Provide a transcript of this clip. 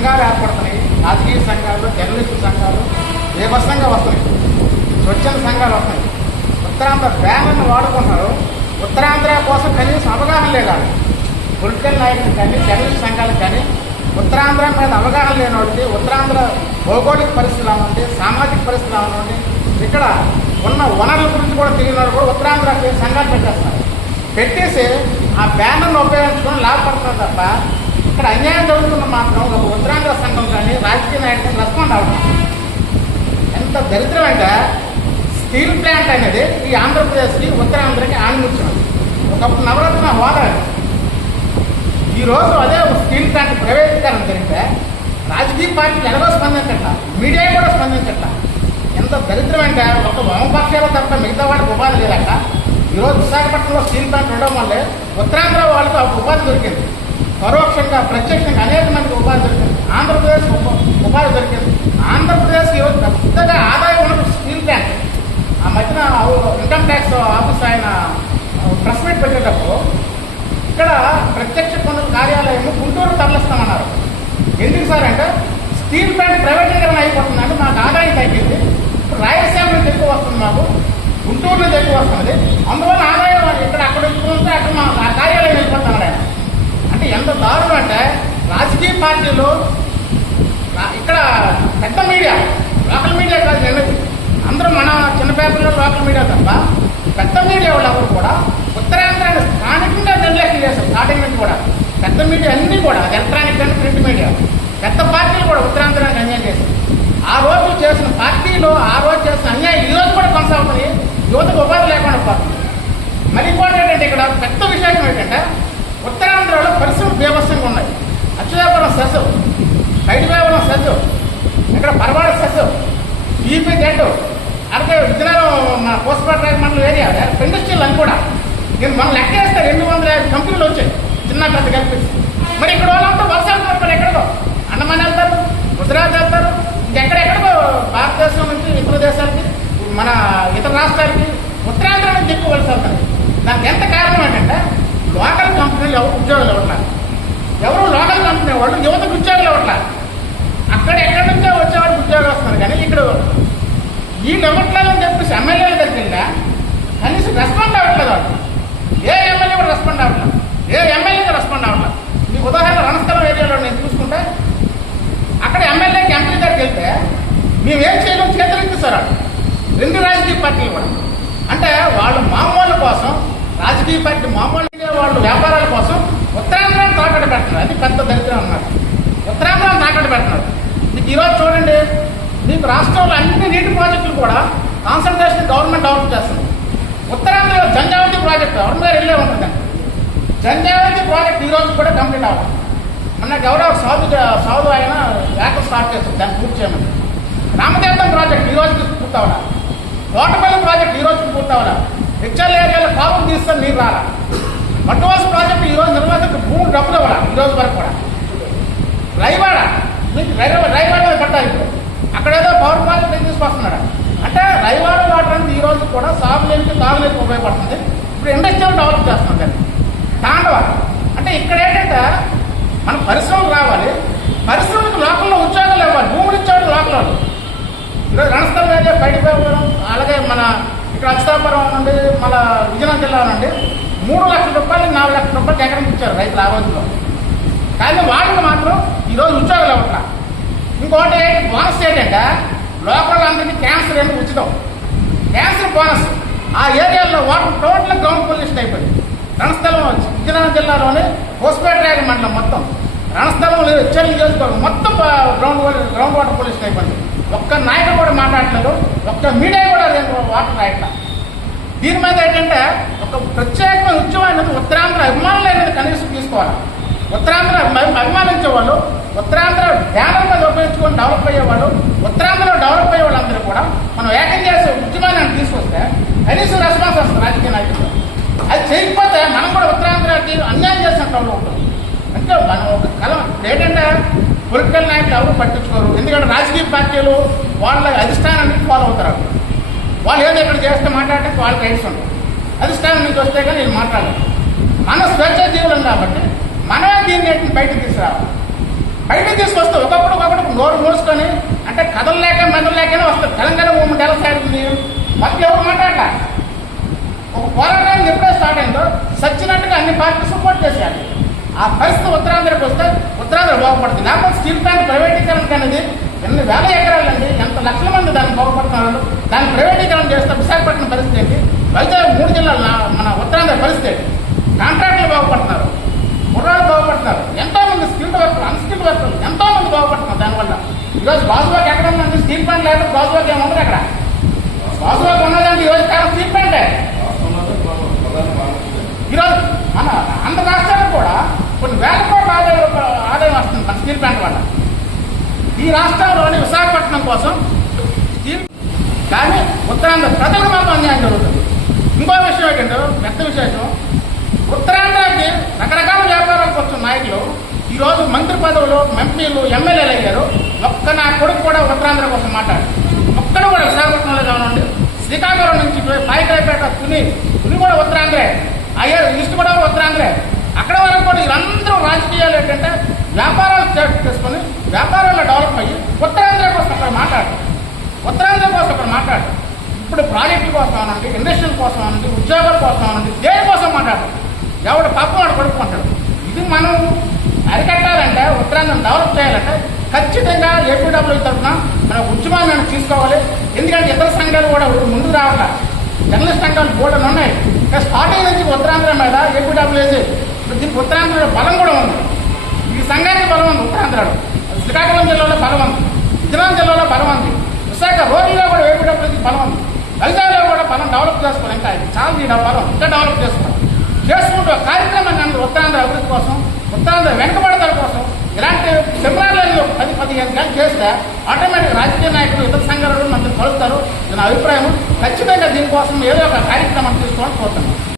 సంఘాలు ఏర్పడుతున్నాయి. రాజకీయ సంఘాలు జర్నలిస్టు సంఘాలు బీభత్సంగా వస్తున్నాయి. స్వచ్ఛంద సంఘాలు వస్తున్నాయి. ఉత్తరాంధ్ర బ్యానర్ను వాడుకుంటున్నారు. ఉత్తరాంధ్ర కోసం కనీసం అవగాహన లేదా? పొలిటికల్ నాయకులు కానీ జర్నలిస్ట్ సంఘాలు కానీ ఉత్తరాంధ్ర మీద అవగాహన లేని ఉత్తరాంధ్ర భౌగోళిక పరిస్థితులు ఉంది? సామాజిక పరిస్థితులు ఉంది? ఇక్కడ ఉన్న వనరుల గురించి కూడా తెలియని కూడా ఉత్తరాంధ్ర సంఘాలు పెట్టేస్తారు పెట్టేసి ఆ బ్యానర్ను ఉపయోగించుకొని లాభపడతారు తప్ప ఇక్కడ అన్యాయం జరుగుతున్న మాత్రం ఒక ఉత్తరాంధ్ర సంఘం కానీ రాజకీయ నాయకులు రెస్పాండ్ అవ్వడం. ఎంత దరిద్రం అంటే స్టీల్ ప్లాంట్ అనేది ఈ ఆంధ్రప్రదేశ్కి ఉత్తరాంధ్రకి ఆనిముచ్చిన ఒకప్పుడు నవరత్న హోదా ఈరోజు ఈ రోజు అదే ఒక స్టీల్ ప్లాంట్ ప్రైవేటీకరణ జరిగితే రాజకీయ పార్టీలు ఎలాగో స్పందించట్ల మీడియా కూడా స్పందించట్ల. ఎంత దరిద్రం అంటే ఒక వామపక్షాలు తప్ప మిగతా వాళ్ళకి ఉపాధి లేదట. ఈరోజు విశాఖపట్నంలో స్టీల్ ప్లాంట్ ఉండడం వల్లే ఉత్తరాంధ్ర వాళ్ళకి ఆ ఉపాధి దొరికింది. పరోక్షంగా ప్రత్యక్షంగా అనేక మందికి ఉపాధి దొరికింది. ఆంధ్రప్రదేశ్ ఉపాధి దొరికింది. ఆంధ్రప్రదేశ్ పెద్దగా ఆదాయం వనరు స్టీల్ ప్లాంట్. ఆ మధ్యన ఇన్కమ్ ట్యాక్స్ ఆఫీస్ ఆయన ప్రెస్ మీట్ పెట్టేటప్పుడు ఇక్కడ ప్రత్యక్ష పన్నుల కార్యాలయం గుంటూరు తరలిస్తామన్నారు. ఎందుకు సార్ అంటే స్టీల్ ప్లాంట్ ప్రైవేటీకరణ అయిపోతుందంటే మాకు ఆదాయం తగ్గింది. ఇప్పుడు రాయలసీమ నుంచి ఎక్కువ వస్తుంది మాకు గుంటూరు నుంచి ఎక్కువ వస్తుంది. అందువల్ల ఆదాయం ఇక్కడ అక్కడ ఉంటే అక్కడ మా కార్యాలయం వెళ్ళిపోతున్నాడు ఆయన. అంటే ఎంత దారుణం అంటే రాజకీయ పార్టీలు ఇక్కడ పెద్ద మీడియా లోకల్ మీడియా కాదు నిన్నది అందరూ మన చిన్న పేపర్లో లోకల్ మీడియా తప్ప పెద్ద మీడియా వాళ్ళు ఎవరు కూడా ఉత్తరాంధ్రాన్ని స్థానికంగా జనరేషన్ చేశారు స్టార్టింగ్ నుంచి కూడా. పెద్ద మీడియా అన్నీ కూడా ఎలక్ట్రానిక్ అండ్ ప్రింట్ మీడియా పెద్ద పార్టీలు కూడా ఉత్తరాంధ్రానికి అన్యాయం చేశారు. ఆ రోజు చేసిన పార్టీలు ఆ రోజు చేసిన అన్యాయం ఈ రోజు కూడా కొనసాగుతుంది. యువతకు ఉపాధి లేకుండా పోతుంది. మరి ఇంకోటి ఏంటంటే ఇక్కడ పెద్ద విషయం ఏంటంటే ఉత్తరాంధ్రలో పరిశ్రమలు బీభత్సంగా ఉన్నాయి. అచ్యుతాపురం సెస్ హైదరాబాద్ సెస్ ఇక్కడ పరవాడ సెస్ ఈపీ జెడ్ అలాగే విజయనగరం మన పోస్ట్ రైల్ మండలం ఏరియా ఇండస్ట్రీలు అని కూడా. నేను మనం లెక్క వేస్తే రెండు వందల యాభై కంపెనీలు వచ్చాయి చిన్న పెద్ద కలిపి మరి ఇక్కడ వాళ్ళంతా వర్షాలు పడతారు ఎక్కడికో. అండమాన్ వెళ్తారు గుజరాత్ వెళ్తారు ఇంకెక్కడెక్కడికో భారతదేశం నుంచి ఇతర దేశాలకి మన ఇతర రాష్ట్రాలకి ఉత్తరాంధ్ర నుంచి ఎక్కువ వలస వెళ్తారు దానికి ఎంత కారణం ఏంటంటే లోకల్ కంపెనీలు ఎవరు ఉద్యోగాలు ఇవ్వట్లేదు ఎవరు లోకల్ కంపెనీ వాళ్ళు? యువతకు ఉద్యోగాలు ఇవ్వట్లేదు అక్కడ ఎక్కడి నుంచో వచ్చేవాళ్ళకి ఉద్యోగాలు వస్తున్నారు కానీ ఇక్కడ వీళ్ళు ఇవ్వట్లేదని చెప్పేసి ఎమ్మెల్యేల దగ్గర కనీసం రెస్పాండ్ అవ్వట్లేదు వాళ్ళు. ఏ ఎమ్మెల్యే కూడా రెస్పాండ్ అవ్వట్లేదు. ఏ ఎమ్మెల్యే కూడా రెస్పాండ్ అవ్వట్లేదు. మీకు ఉదాహరణ రణస్థలం ఏరియాలో నేను చూసుకుంటే అక్కడ ఎమ్మెల్యేకి ఎంపీ దగ్గరికి వెళ్తే మేమేం చేయలేము చేయలేం చేతులు ఇస్తారు వాళ్ళు రెండు రాజకీయ పార్టీలు కూడా. అంటే వాళ్ళు మామూలు కోసం రాజకీయ పార్టీ మామూలుగా వాళ్ళు వ్యాపారాల కోసం ఉత్తరాంధ్రాన్ని తాకట్టు పెడుతున్నారు. అది పెద్ద దరిద్రం అన్నారు. ఉత్తరాంధ్రాన్ని తాకట్టు పెడుతున్నారు. మీకు ఈరోజు చూడండి మీకు రాష్ట్రంలో అన్ని నీటి ప్రాజెక్టులు కూడా కాన్సన్ట్రేషన్ గవర్నమెంట్ డెవలప్ చేస్తుంది. ఉత్తరాంధ్రలో జంజావతి ప్రాజెక్ట్ గవర్నమెంట్ గారు వెళ్ళే ఉంటుంది. జంజావతి ప్రాజెక్ట్ ఈ రోజు కూడా కంప్లీట్ అవ్వాలి మొన్న గౌరవ సాధు సాధు ఆయన వేట స్టార్ట్ చేస్తారు దాన్ని పూర్తి చేయమని. రామతీర్థం ప్రాజెక్ట్ ఈ రోజుకి పూర్తి అవ్వాలి తోటపల్లి ప్రాజెక్ట్ ఈ రోజుకి పూర్తి అవ్వాలి హెచ్ఎల్ ఏరియాలో కాపులు తీస్తే నీరు రాలా మట్టువాస ప్రాజెక్టు ఈ రోజు నిర్వాహకు భూములు డబ్బులు ఇవ్వాలి? ఈ రోజు వరకు కూడా. రైవాడ మీకు రైవాడ మీద ఇప్పుడు. అక్కడ ఏదో పవర్ ప్రాజెక్ట్ తీసుకొస్తున్నాడు? అంటే రైవాడ వాటర్ అనేది ఈ రోజు కూడా సాగులేనికి తాగులేకి ఉపయోగపడుతుంది. ఇప్పుడు ఇండస్ట్రియల్ డెవలప్ చేస్తున్నాం దాన్ని. తాండవ. అంటే ఇక్కడ ఏంటంటే మన పరిశ్రమలు రావాలి. పరిశ్రమలకు లోకల్లో ఉద్యోగాలు ఇవ్వాలి భూములు ఇచ్చేవాడు లోకల్లో. ఈరోజు రణస్థలం అయితే బయటపోవడం అలాగే మన అక్షతాపురం నుండి మళ్ళీ విజయనగరం జిల్లా నుండి మూడు లక్షల రూపాయలు నాలుగు లక్షల రూపాయలు ఎకరం ఇచ్చారు రైతులు ఆ రోజుల్లో. కానీ వాళ్ళకి మాత్రం ఈరోజు ఉద్యోగాలు ఇవ్వట్లా ఇంకోటి బోనస్ ఏంటంటే లోకల్ అందరికీ క్యాన్సర్ అనేది ఉచితం. Cancer bonus. ఆ ఏరియాలో వాటర్ టోటల్ గ్రౌండ్ పొల్యూషన్ అయిపోయింది. రణస్థలం విజయనగరం జిల్లాలోని హోస్పేట రేగ మండలం మొత్తం. రణస్థలం లేదు చెల్లి చేసుకోవడం మొత్తం గ్రౌండ్ గ్రౌండ్ వాటర్ పొల్యూషన్ అయిపోయింది. ఒక్క నాయకుడు కూడా మాట్లాడలేదు ఒక్క మీడియా కూడా పాటలు రాయట్లా. దీని మీద ఏంటంటే ఒక ప్రత్యేకమైన ఉద్యమం అనేది ఉత్తరాంధ్ర అభిమానులు అనేది కనీసం తీసుకోవాలి. ఉత్తరాంధ్ర అభిమానించే వాళ్ళు ఉత్తరాంధ్ర బ్యానర్ మీద ఉపయోగించుకొని డెవలప్ అయ్యేవాళ్ళు ఉత్తరాంధ్రలో డెవలప్ అయ్యే వాళ్ళందరూ కూడా మనం ఏకం చేసే ఉద్యమాన్ని తీసుకొస్తే కనీసం రెస్పాన్స్ వస్తుంది రాజకీయ నాయకులు. అది చేయకపోతే మనం కూడా ఉత్తరాంధ్రకి అన్యాయం చేసిన వాళ్ళు ఉంటాం. అంటే మనం ఒక కలం ఏంటంటే పొలిటికల్ నాయకులు ఎవరు పట్టించుకోరు. ఎందుకంటే రాజకీయ పార్టీలు వాళ్ళ అధిష్టానానికి ఫాలో అవుతారు. వాళ్ళు ఏదో ఇక్కడ చేస్తే మాట్లాడటానికి వాళ్ళకి రైట్స్ ఉంటాయి అధిష్టానం నుంచి వస్తే కానీ నేను మాట్లాడలేదు మన స్వేచ్ఛ జీవులం కాబట్టి మనమే దీన్ని బయటకు తీసుకురావాలి. బయటకు తీసుకొస్తే ఒకప్పుడు ఒకప్పుడు నోరు మూసుకొని అంటే కథలు లేక మెదలు లేకనే వస్తుంది తెలంగాణ మూమెంట్ ఎలా సాగుతుంది మధ్య ఎవరు మాట్లాడట ఒక పోరాటానికి ఎప్పుడే స్టార్ట్ అయిందో సచ్చినట్టుగా అన్ని పార్టీలు సపోర్ట్ చేశారు. ఆ పరిస్థితి ఉత్తరాంధ్రకి వస్తే ఉత్తరాంధ్ర బాగుపడుతుంది. లేకపోతే స్టీల్ ప్లాంట్ ప్రైవేటీకరణ కానీ ఎన్ని వేల ఎకరాలండి ఎంత లక్షల మంది దాన్ని బాగుపడుతున్నారు దాన్ని ప్రైవేటీకరణ చేస్తే విశాఖపట్నం పరిస్థితి ఏంటి వైజాగ్ మూడు జిల్లాల నా- మన ఉత్తరాంధ్ర పరిస్థితి ఏంటి కాంట్రాక్టులు బాగుపడుతున్నారు కుర్రాలు బాగుపడుతున్నారు ఎంతో మంది స్కిల్డ్ వర్కర్లు అన్స్కిల్డ్ వర్కర్లు ఎంతో మంది బాగుపడుతున్నారు దానివల్ల ఈరోజు గాజువాక్ ఎక్కడ ఉందండి స్టీల్ ప్లాంట్ లేకపోతే గాజువాక్ ఏముంది అక్కడ? గాజువాక్ ఉన్నదండి ఈరోజు కారణం స్టీల్ ప్లాంటే ఈరోజు మన ఆంధ్ర రాష్ట్రానికి కూడా కొన్ని వేల కోట్ల ఆదాయం ఆదాయం వస్తుంది మన స్టీల్ ప్లాంట్ వల్ల. ఈ రాష్ట్రంలోని విశాఖపట్నం కోసం కానీ ఉత్తరాంధ్ర ప్రజలకు మాత్రం అన్యాయం జరుగుతుంది. ఇంకో విషయం ఏంటంటే పెద్ద విశేషం ఉత్తరాంధ్రకి రకరకాల వ్యాపారాలకు వచ్చిన నాయకులు ఈరోజు మంత్రి పదవులు ఎంపీలు ఎమ్మెల్యేలు అయ్యారు. ఒక్క నా కొడుకు కూడా ఉత్తరాంధ్ర కోసం మాట్లాడు. ఒక్కడు కూడా విశాఖపట్నంలో కానివ్వండి శ్రీకాకుళం నుంచి పోయి తుని తుని కూడా ఉత్తరాంధ్రే. అయ్యే లిస్ట్ కూడా ఉత్తరాంధ్రే. అక్కడ వరకు కూడా వీళ్ళందరూ రాజకీయాలు ఏంటంటే వ్యాపారాలు చేసుకొని వ్యాపారాల్లో డెవలప్ అయ్యి ఉత్తరాంధ్ర కోసం అక్కడ మాట్లాడు. ఉత్తరాంధ్ర కోసం అక్కడ మాట్లాడు. ఇప్పుడు ప్రాజెక్టుల కోసం అనండి ఇండస్ట్రీల కోసం అనండి ఉద్యోగాల కోసం అనండి దేనికోసం మాట్లాడు? ఎవడు పాపం వాడు కొడుకుంటాడు ఇది మనం అరికట్టాలంటే ఉత్తరాంధ్రం డెవలప్ చేయాలంటే ఖచ్చితంగా ఏపీడబ్ల్యూ తరఫున మన ఉద్యమాన్ని మనం తీసుకోవాలి. ఎందుకంటే ఇతర సంఘాలు కూడా ముందు రావాల జర్నలిస్ట్ సంఘాలు బోర్డులు ఉన్నాయి. ఇంకా స్టార్టింగ్ నుంచి ఉత్తరాంధ్ర మీద ఏపీడబ్ల్యూజీ దీనికి ఉత్తరాంధ్రలో బలం కూడా ఉంది. ఈ సంఘానికి బలం ఉంది ఉత్తరాంధ్రలో. శ్రీకాకుళం జిల్లాలో బలం ఉంది. విజయనగరం జిల్లాలో బలం ఉంది. విశాఖ రోడ్లలో కూడా వేపేటప్పటికి బలం ఉంది. వైజాగ్లో కూడా బలం డెవలప్ చేసుకోవాలి. ఇంకా చాలా దీని బలం. ఇంకా డెవలప్ చేసుకోవాలి. చేసుకుంటూ కార్యక్రమాన్ని ఉత్తరాంధ్ర అభివృద్ధి కోసం ఉత్తరాంధ్ర వెనుకబడతల కోసం ఇలాంటి సెమినార్లలో రాజకీయంగా చేస్తే ఆటోమేటిక్ రాజకీయ నాయకులు ఇతర సంఘాలు మనకు కలుస్తారు నా అభిప్రాయం ఖచ్చితంగా దీనికోసం ఏదో ఒక కార్యక్రమం తీసుకోవాలని కోరుతున్నాను.